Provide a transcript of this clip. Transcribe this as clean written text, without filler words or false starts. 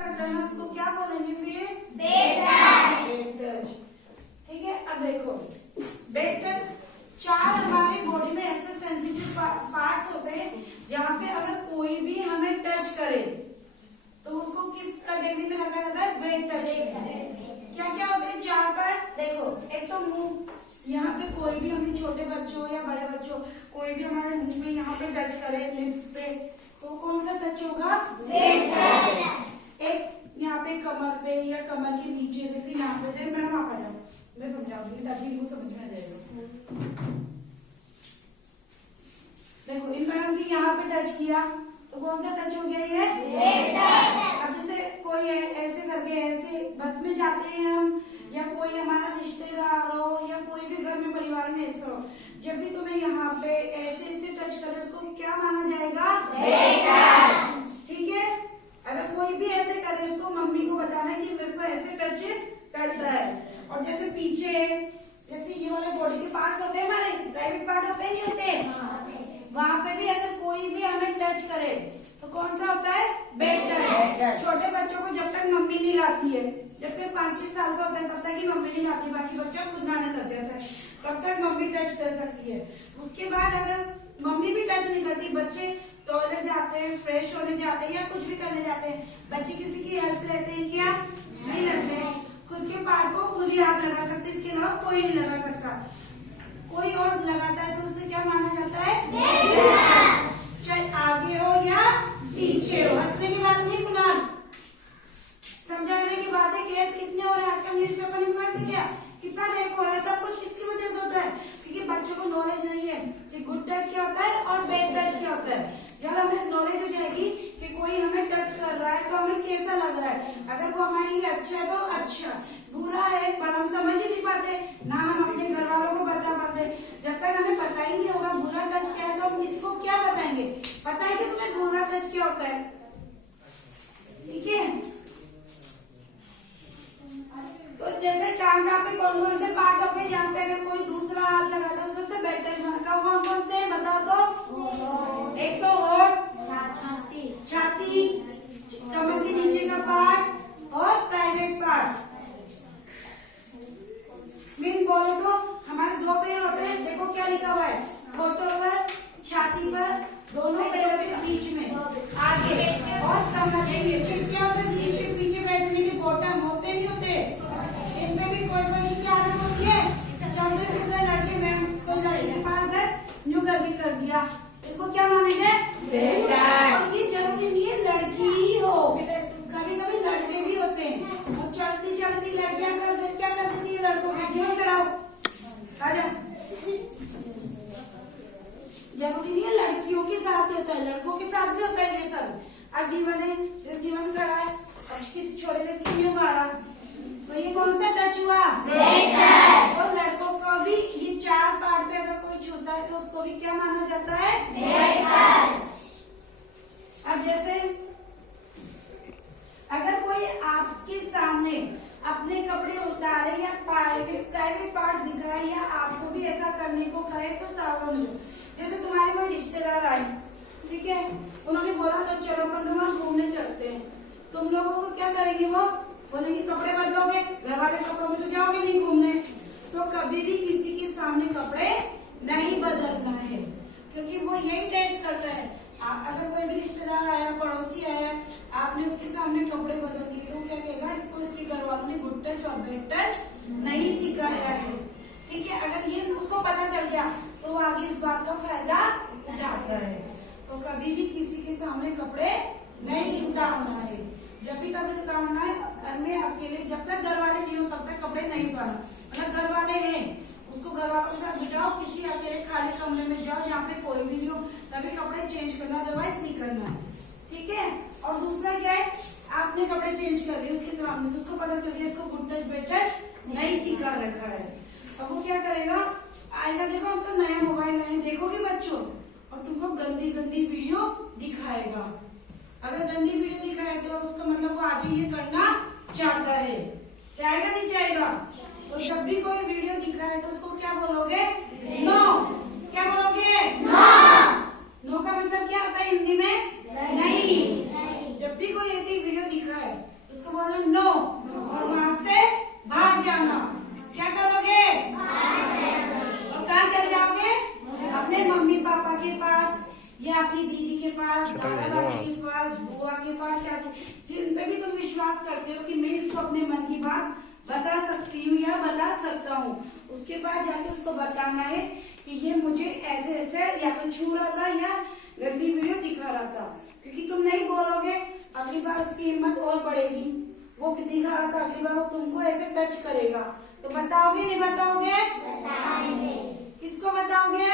करता है ना उसको क्या बोलेंगे फिर? Bed touch. Bed touch. ठीक है, अब देखो बेड टच, चार हमारे बॉडी में ऐसे सेंसिटिव पार्ट्स होते हैं जहाँ पे अगर कोई भी हमें टच करे तो उसको किस कैटेगरी में रखा जाता है? बेड टच में। क्या क्या होते हैं चार पार्ट? देखो, एक तो मुंह, यहाँ पे कोई भी हमें छोटे बच्चों या बड़े बच्चों कोई भी हमारे मुंह में यहाँ पे टच करे, लिप्स पे, तो कौन सा टच होगा? Bed touch. एक यहाँ पे कमर पे या कमर के नीचे, जैसे यहाँ पे थे, मैडम आप आ जाओ, मैं समझाऊंगी ताकि इनको समझ में आ जाएगा। देखो इन मैडम की यहाँ पे टच किया तो कौन सा टच हो गया? ये बेड टच। अब जैसे कोई ऐसे करके, ऐसे बस में जाते हैं हम, या कोई हमारा रिश्तेदार हो या कोई भी घर में परिवार में ऐसा हो, जब भी तुम्हें यहाँ पे ऐसे ऐसे टच करे उसको क्या माना जाएगा? Bed touch. ठीक है, अगर कोई भी ऐसे करे उसको मम्मी को बताना है कि मेरे को ऐसे टच करता है। और जैसे पीछे, जैसे ये वाले बॉडी के पार्ट्स होते हैं हमारे, प्राइवेट पार्ट होते हैं, नहीं होते? वहाँ पे भी अगर कोई भी हमें टच करे तो कौन सा होता है? Bed touch. छोटे बच्चों को जब तक मम्मी नहीं लाती है, जब तक 5-6 साल का होता है तब तक ही मम्मी नहीं लाती, बाकी बच्चा खुद नहाने लग जाता है, तब तक मम्मी टच कर सकती है। उसके बाद अगर मम्मी भी टच नहीं करती, बच्चे टॉयलेट जाते हैं, फ्रेश होने जाते हैं या कुछ भी करने जाते हैं, बच्चे किसी की हेल्प लेते हैं क्या? नहीं लगते हैं। खुद के पार्ट को खुद ही हाथ लगा सकते, इसके अलावा कोई नहीं लगा सकता। कोई और लगाता है तो उसे क्या माना जाता है? चाहे आगे हो या पीछे हो। हंसने की बात नहीं कुणाल, समझाने की बात है। केस कितने हो रहे हैं आजकल, न्यूज़पेपर नहीं पढ़ते क्या? कितना रेप हो रहा है, सब कुछ किसकी वजह से होता है? क्योंकि बच्चों को नॉलेज नहीं है कि गुड टच क्या होता है और बैड टच क्या होता है। जब हमें नॉलेज हो जाएगी कि कोई हमें टच कर रहा है तो हमें कैसा लग रहा है, अगर वो हमारे लिए अच्छा है तो अच्छा, बुरा है पर हम समझ ही नहीं पाते, ना हम अपने घर वालों को बता पाते। जब तक हमें पता ही नहीं होगा बुरा टच क्या है तो हम किसी को क्या बताएंगे? पता है कि तुम्हें बुरा टच क्या होता है? ठीक है, तो जैसे कहाँ पे कौन कौन से पार्ट हो गए जहाँ पे अगर कोई दूसरा हाथ लगाता है उससे बेड टच बनता है, कौन कौन से बता दो? एक तो होठ, छाती, कमर के नीचे का पार्ट और प्राइवेट पार्ट। मीन बोले तो हमारे दो पैर होते हैं, देखो क्या लिखा हुआ है, होठों पर, छाती पर, दोनों पैरों के बीच में आगे, और कमर के नीचे। क्या होता है? पीछे बैठने के बॉटम होते नहीं होते, इनमें भी कोई कोई की आदत होती है, चलते फिरते लड़के में कोई लड़के के पास है न्यू करके कर दिया, इसको क्या मानेंगे? Bed touch. और ये जरूरी नहीं है लड़की ही हो, कभी कभी लड़के भी होते हैं। और चलती चलती लड़कियां क्या कर देती है लड़कों के जीवन चढ़ाओ, आजा। जरूरी नहीं है लड़कियों के साथ भी होता है, लड़कों के साथ भी होता है ये सब। अब जीवन है, जिस जीवन खड़ा है, किसी छोरे ने इसकी न्यू मारा तो ये कौन सा टच हुआ? Bed touch. और लड़कों का भी ये चार पार्ट पे अगर कोई छूता है तो उसको भी क्या माना जाता है? Bed touch. अब जैसे अगर कोई आपके सामने अपने कपड़े उतारे या प्राइवेट पार्ट दिखाए या आपको भी ऐसा करने को कहे तो सावधान हो। जैसे तुम्हारे कोई रिश्तेदार आए, ठीक है, उन्होंने बोला तो चलो अपन घूमने चलते हैं, तुम लोगों को क्या करेंगे? वो बोलेंगे कपड़े बदलोगे, घर वाले कपड़ों में तो जाओगे नहीं घूमने। तो कभी भी किसी के सामने कपड़े नहीं बदलना है, क्योंकि वो यही टेस्ट करता है। अगर कोई भी रिश्तेदार आया, पड़ोसी आया, आपने उसके सामने कपड़े बदल दिए तो क्या कहेगा? इसको इसके घर वालों ने गुड टच और बैड टच नहीं सिखाया है। ठीक है, अगर ये उसको पता चल गया तो वो आगे इस बात का फायदा उठाता है। तो कभी भी किसी के सामने कपड़े नहीं उतारना है। जब भी कपड़े उतारना है घर में अकेले, जब तक घर वाले नहीं हो तब तक कपड़े नहीं उतारना। मतलब घर वाले हैं उसको घर वालों के साथ बिठाओ, किसी अकेले खाली कमरे में जाओ जहाँ पे कोई भी नहीं हो, तभी कपड़े चेंज करना, अदरवाइज नहीं करना है। ठीक है, और दूसरा क्या है, आपने कपड़े चेंज कर लिए उसके सामने तो उसको पता चल गया इसको गुड टच बेड टच नहीं सिखा रखा है। अब वो क्या करेगा? आएगा, देखो हम तो नया मोबाइल लाए, देखोगे बच्चों, और तुमको गंदी गंदी वीडियो दिखाएगा। अगर गंदी वीडियो दिखाए तो उसका मतलब वो आगे ये करना चाहता है, चाहेगा नहीं चाहेगा? तो जब भी कोई वीडियो दिखाए तो उसको क्या बोलोगे? नो। क्या बोलोगे? नो। नो का मतलब क्या होता है हिंदी में? नहीं। जब भी कोई ऐसी वीडियो दिखाए या अपनी दीदी के पास, दादा दादी के पास, बुआ के पास, जिन पे भी तुम विश्वास करते हो कि मैं इसको अपने मन की बात बता सकती हूँ या बता सकता हूँ, उसके बाद जाके उसको बताना है कि ये मुझे ऐसे ऐसे या तो छू रहा था या गंदी वीडियो दिखा रहा था। क्योंकि तुम नहीं बोलोगे, अगली बार उसकी हिम्मत और बढ़ेगी। वो दिखा रहा था, अगली बार वो तुमको ऐसे टच करेगा, तो बताओगे नहीं बताओगे? बताएंगे। किसको बताओगे?